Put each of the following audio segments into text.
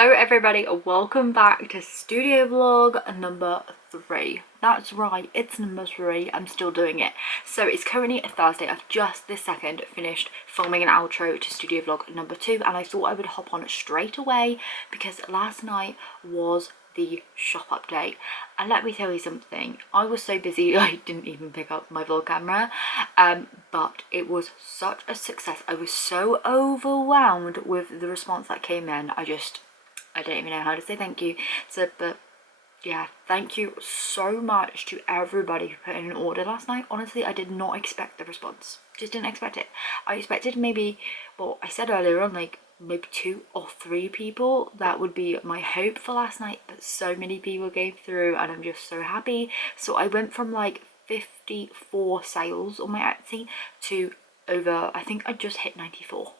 Hello everybody, welcome back to studio vlog number 3. That's right, it's number 3. I'm still doing it. So it's currently a Thursday. I've just this second finished filming an outro to studio vlog number 2, and I thought I would hop on it straight away because last night was the shop update. And let me tell you something, I was so busy I didn't even pick up my vlog camera, but it was such a success. I was so overwhelmed with the response that came in. I don't even know how to say thank you. But yeah, thank you so much to everybody who put in an order last night. Honestly, I did not expect the response. Just didn't expect it. I expected maybe, well, I said earlier on, like maybe 2 or 3 people. That would be my hope for last night, but so many people came through and I'm just so happy. So I went from like 54 sales on my Etsy to over, I think I just hit 94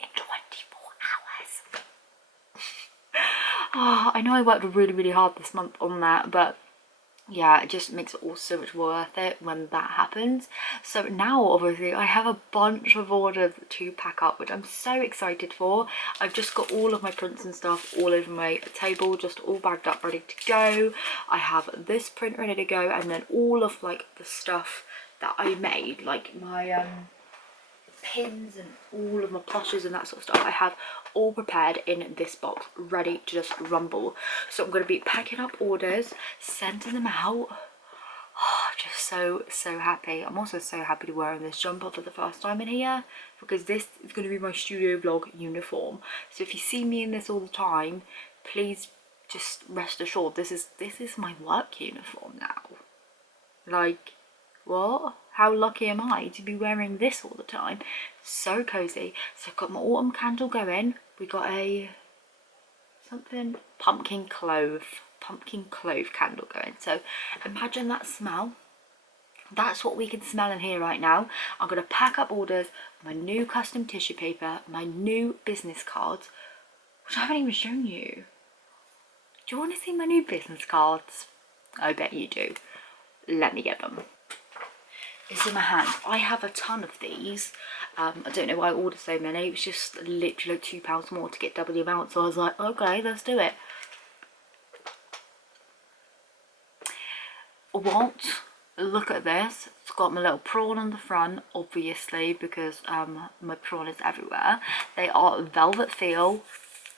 in 24 hours. Oh, I know I worked really hard this month on that, but yeah, it just makes it all so much worth it when that happens. So now obviously I have a bunch of orders to pack up, which I'm so excited for. I've just got all of my prints and stuff all over my table, just all bagged up, ready to go. I have this print ready to go, and then all of like the stuff that I made, like my pins and all of my plushes and that sort of stuff, I have all prepared in this box, ready to just rumble. So I'm going to be packing up orders, sending them out. Oh, just so happy. I'm also so happy to wear this jumper for the first time in here, because this is going to be my studio vlog uniform. So if you see me in this all the time, please just rest assured this is my work uniform now. Like, what? How lucky am I to be wearing this all the time? So cozy. So I've got my autumn candle going. We got a something pumpkin clove candle going. So imagine that smell. That's what we can smell in here right now. I'm going to pack up orders, my new custom tissue paper, my new business cards, which I haven't even shown you. Do you want to see my new business cards? I bet you do. Let me get them. It's in my hand. I have a ton of these. I don't know why I ordered so many. It was just literally £2 more to get double the amount, so I was like, okay, let's do it. What? Look at this. It's got my little prawn on the front, obviously, because my prawn is everywhere. They are velvet feel.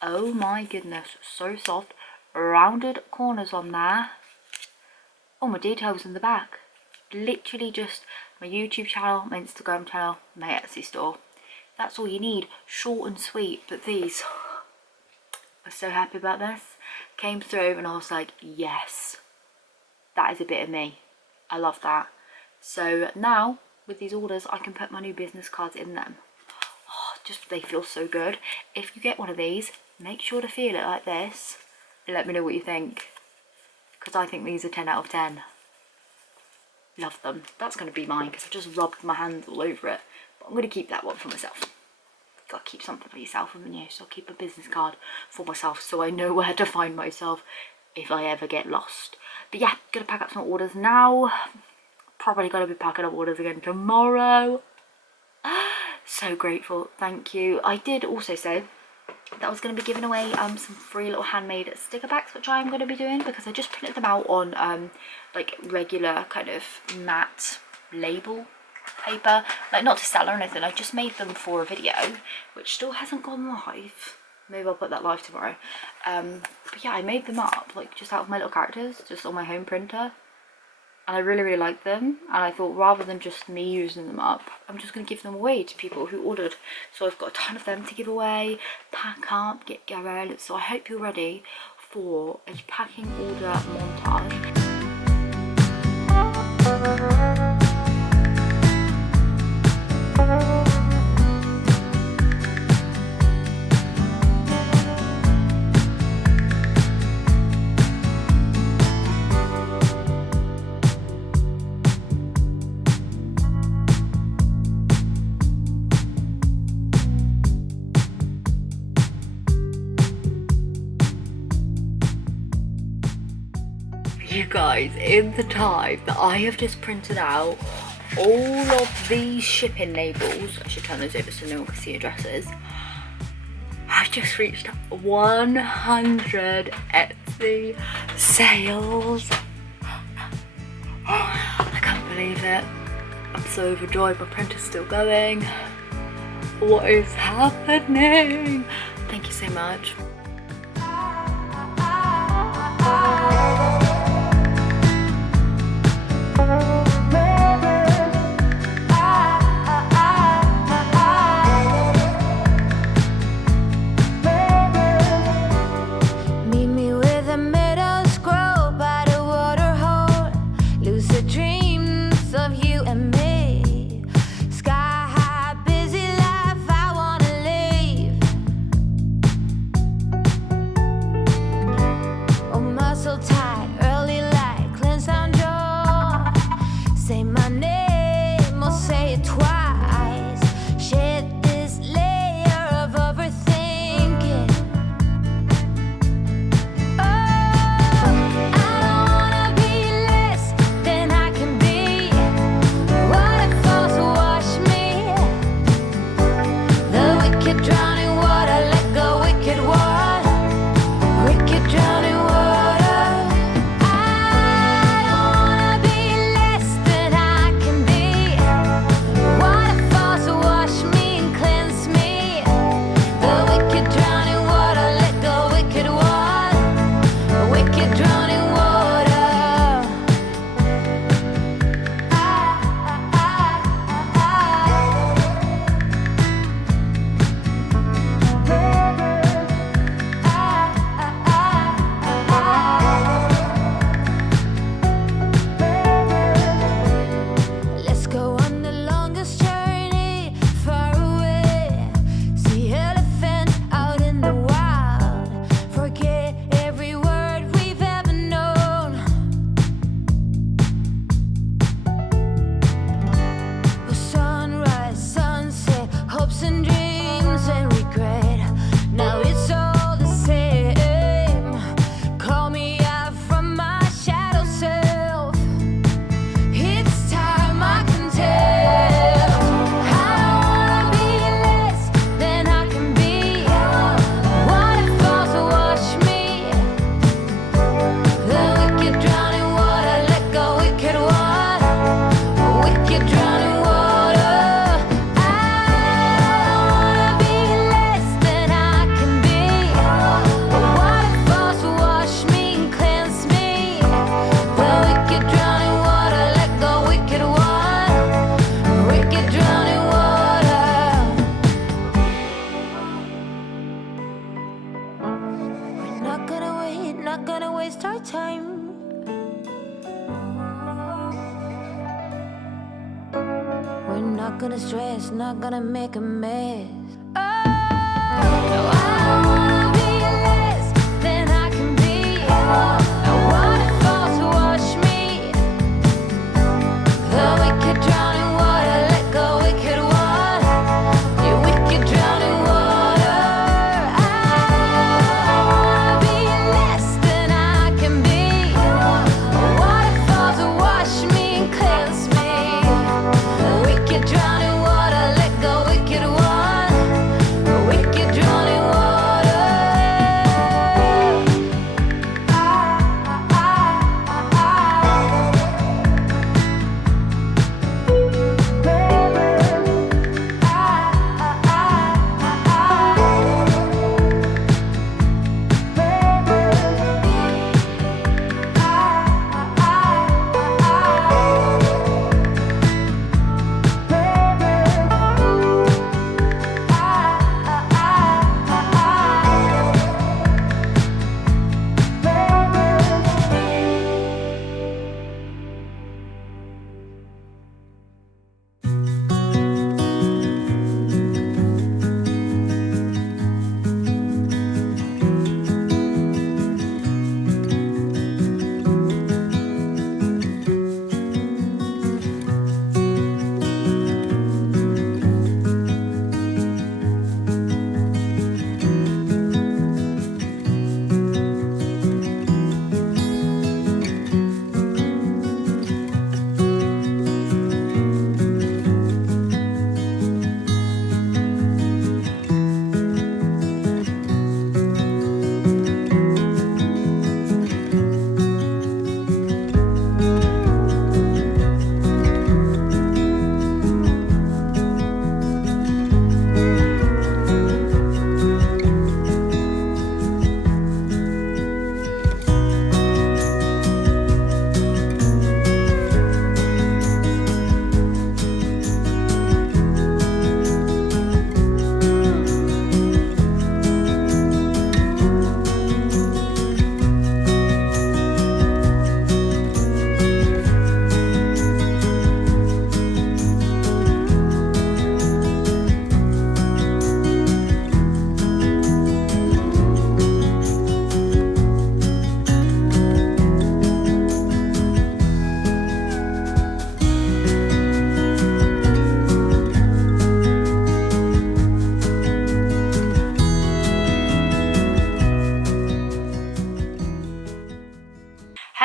Oh my goodness, so soft. Rounded corners on there. Oh, my details in the back. Literally just my YouTube channel, my Instagram channel, my Etsy store. That's all you need. Short and sweet. But these, I was so happy about this. Came through and I was like, yes, that is a bit of me. I love that. So now with these orders I can put my new business cards in them. Oh, just they feel so good. If you get one of these, make sure to feel it like this. Let me know what you think, because I think these are 10 out of 10. Love them. That's going to be mine because I've just rubbed my hands all over it. But I'm going to keep that one for myself. Got to keep something for yourself, haven't you? So I'll keep a business card for myself so I know where to find myself if I ever get lost. But yeah, going to pack up some orders now. Probably going to be packing up orders again tomorrow. So grateful. Thank you. I did also say that I was going to be giving away some free little handmade sticker packs, which I am going to be doing because I just printed them out on like regular kind of matte label paper, like not to sell or anything. I just made them for a video which still hasn't gone live. Maybe I'll put that live tomorrow. But yeah, I made them up like just out of my little characters, just on my home printer, and I really like them, and I thought rather than just me using them up, I'm just going to give them away to people who ordered. So I've got a ton of them to give away, pack up, get going. So I hope you're ready for a packing order montage. You guys, in the time that I have just printed out all of these shipping labels, I should turn those over so no one can see addresses, I've just reached 100 Etsy sales. I can't believe it. I'm so overjoyed. My printer's still going. What is happening? Thank you so much. Not gonna stress, not gonna make a mess. Oh, no, I don't wanna be less than I can be. I want it fall to wash me. The wicked drowning water, let go, wicked water. You wicked drowning water. I wanna be less than I can be. I want it fall to wash me and cleanse me. The wicked drowning water, let go, wicked water.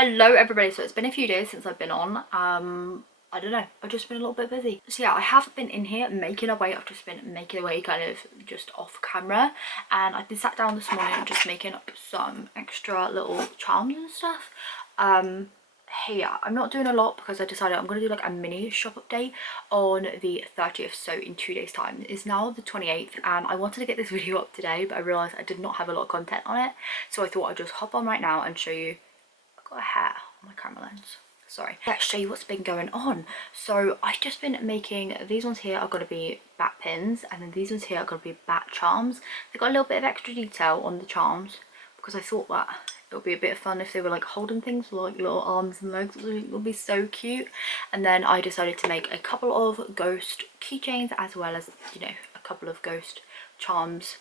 Hello everybody, so it's been a few days since I've been on. I don't know, I've just been a little bit busy. So yeah, I haven't been in here making away, I've just been making away kind of just off camera, and I've been sat down this morning just making up some extra little charms and stuff. Hey, I'm not doing a lot because I decided I'm going to do like a mini shop update on the 30th, so in 2 days time. It's now the 28th and I wanted to get this video up today, but I realised I did not have a lot of content on it, so I thought I'd just hop on right now and show you. I've got a hair on my camera lens, sorry. Let's show you what's been going on. So I've just been making, these ones here are going to be bat pins, and then these ones here are going to be bat charms. They've got a little bit of extra detail on the charms because I thought that it would be a bit of fun if they were like holding things like little arms and legs. It would be so cute. And then I decided to make a couple of ghost keychains as well as, you know, a couple of ghost charms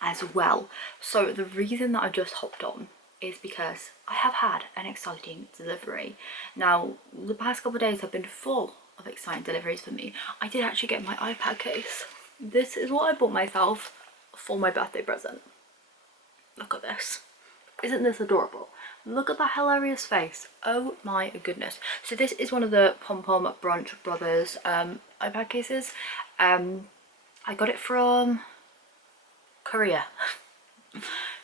as well. So the reason that I just hopped on is because I have had an exciting delivery. Now the past couple of days have been full of exciting deliveries for me. I did actually get my iPad case. This is what I bought myself for my birthday present. Look at this. Isn't this adorable? Look at that hilarious face. Oh my goodness. So this is one of the Pom Pom Brunch Brothers iPad cases. I got it from Korea.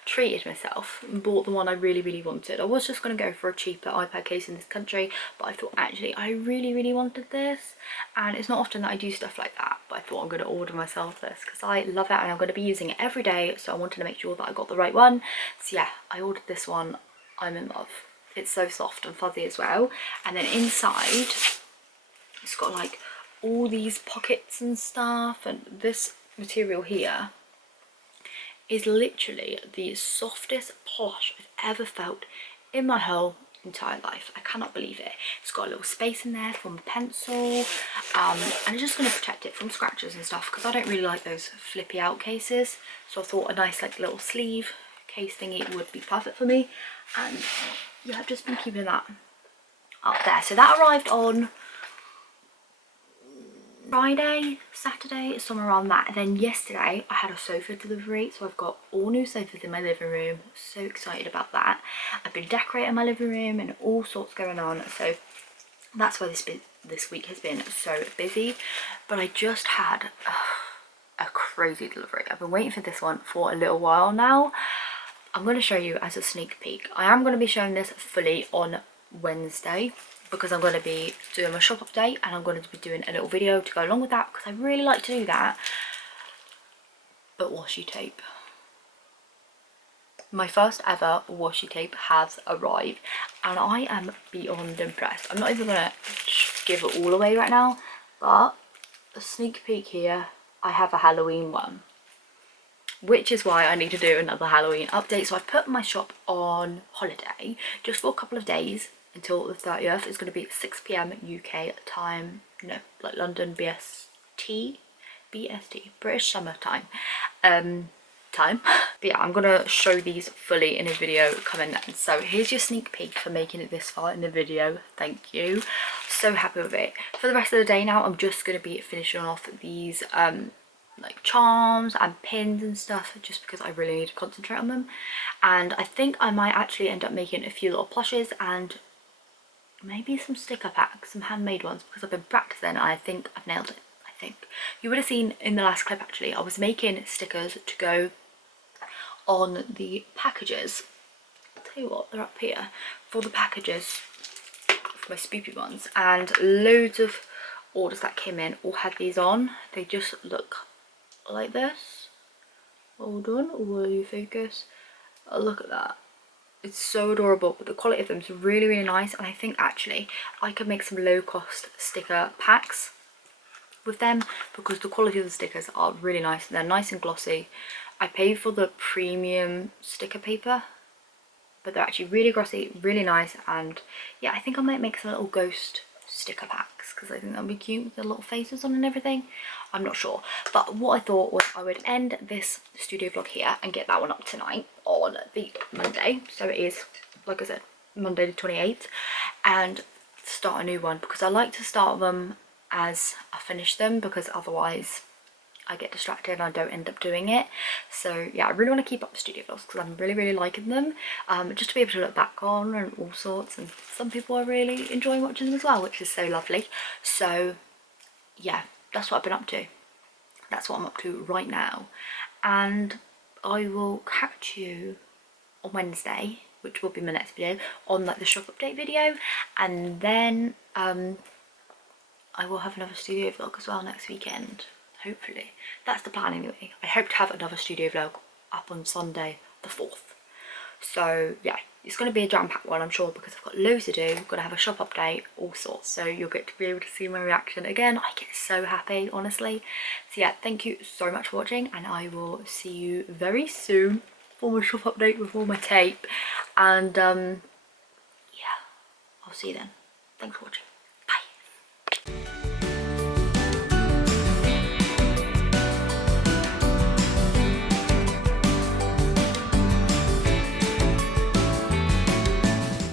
Treated myself and bought the one I really wanted. I was just going to go for a cheaper iPad case in this country, but I thought actually I really wanted this, and it's not often that I do stuff like that, but I thought I'm going to order myself this because I love it and I'm going to be using it every day, so I wanted to make sure that I got the right one. So yeah, I ordered this one. I'm in love. It's so soft and fuzzy as well, and then inside it's got like all these pockets and stuff, and this material here is literally the softest plush I've ever felt in my whole entire life. I cannot believe it. It's got a little space in there for my pencil, and it's just going to protect it from scratches and stuff because I don't really like those flippy out cases, so I thought a nice like little sleeve case thingy would be perfect for me. And yeah, I've just been keeping that up there. So that arrived on Friday, Saturday, somewhere around that. And then yesterday I had a sofa delivery, so I've got all new sofas in my living room. So excited about that. I've been decorating my living room and all sorts going on, so that's why this week has been so busy. But I just had a crazy delivery. I've been waiting for this one for a little while now. I'm going to show you as a sneak peek. I am going to be showing this fully on Wednesday because I'm going to be doing my shop update, and I'm going to be doing a little video to go along with that because I really like to do that. But washi tape. My first ever washi tape has arrived and I am beyond impressed. I'm not even going to give it all away right now, but a sneak peek here, I have a Halloween one, which is why I need to do another Halloween update. So I've put my shop on holiday just for a couple of days until the 30th. It's going to be 6 PM UK time, no, like London BST, British Summer Time. But yeah, I'm gonna show these fully in a video coming then. So here's your sneak peek for making it this far in the video. Thank you, so happy with it. For the rest of the day now, I'm just gonna be finishing off these like charms and pins and stuff, just because I really need to concentrate on them. And I think I might actually end up making a few little plushes and maybe some sticker packs, some handmade ones, because I've been practicing and I think I've nailed it. I think you would have seen in the last clip actually I was making stickers to go on the packages. I'll tell you what, they're up here for the packages for my spoopy ones, and loads of orders that came in all had these on. They just look like this. Hold on, will you focus? Oh, look at that. It's so adorable, but the quality of them is really nice, and I think actually I could make some low-cost sticker packs with them because the quality of the stickers are really nice. They're nice and glossy. I paid for the premium sticker paper, but they're actually really glossy, really nice, and yeah, I think I might make some little ghost sticker packs because I think that would be cute with the little faces on and everything. I'm not sure, but what I thought was I would end this studio vlog here and get that one up tonight on the Monday. So it is, like I said, Monday the 28th, and start a new one because I like to start them as I finish them, because otherwise I get distracted and I don't end up doing it. So yeah, I really want to keep up the studio vlogs because I'm really liking them, just to be able to look back on and all sorts, and some people are really enjoying watching them as well, which is so lovely. So yeah, that's what I've been up to. That's what I'm up to right now, and I will catch you on Wednesday, which will be my next video, on like the shop update video, and then I will have another studio vlog as well next weekend, hopefully. That's the plan anyway. I hope to have another studio vlog up on Sunday the 4th. So yeah, it's going to be a jam-packed one, I'm sure, because I've got loads to do. I'm going to have a shop update, all sorts, so you'll get to be able to see my reaction. Again, I get so happy, honestly. So yeah, thank you so much for watching, and I will see you very soon for my shop update with all my tape. And yeah, I'll see you then. Thanks for watching.